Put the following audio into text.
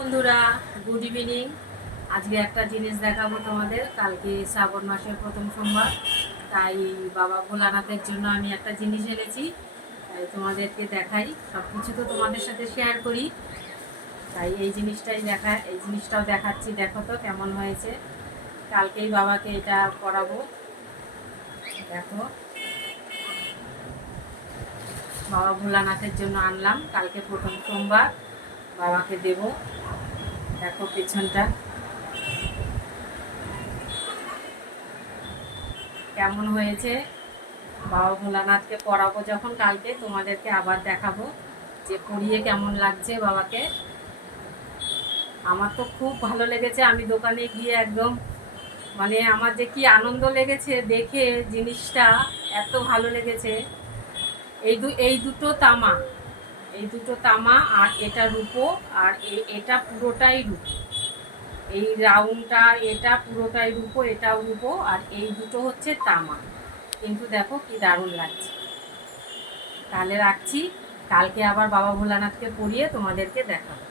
বন্ধুরা, good evening. আজকে একটা জিনিস দেখাবো তোমাদের। কালকে শ্রাবণ মাসের প্রথম সোমবার, তাই বাবা ভোলানাথের জন্য আমি একটা জিনিস এনেছি। তাই তোমাদেরকে দেখাই, সব কিছু তো তোমাদের সাথে শেয়ার করি, তাই এই জিনিসটাও দেখাচ্ছি। দেখো তো কেমন হয়েছে। কালকেই বাবাকে এটা পরাবো। দেখো, বাবা ভোলানাথের জন্য আনলাম, কালকে প্রথম সোমবার বাবাকে দেব। দেখো পেছনটা কেমন হয়েছে। বাবা ভোলানাথকে পরাবো যখন কালকে, তোমাদেরকে আবার দেখাবো যে পরিয়ে কেমন লাগছে বাবাকে। আমার তো খুব ভালো লেগেছে। আমি দোকানে গিয়ে একদম আমার যে কি আনন্দ লেগেছে দেখে জিনিসটা, এত ভালো লেগেছে। এই দুটো তামা আর এটা রূপো, আর এটা পুরোটাই রূপো। এই রাউন্ডটা এটা পুরোটাই রূপো, এটাও রূপো, আর এই দুটো হচ্ছে তামা। কিন্তু দেখো কি দারুণ লাগছে। তাহলে রাখছি, কালকে আবার বাবা ভোলানাথকে পরিয়ে তোমাদেরকে দেখাবো।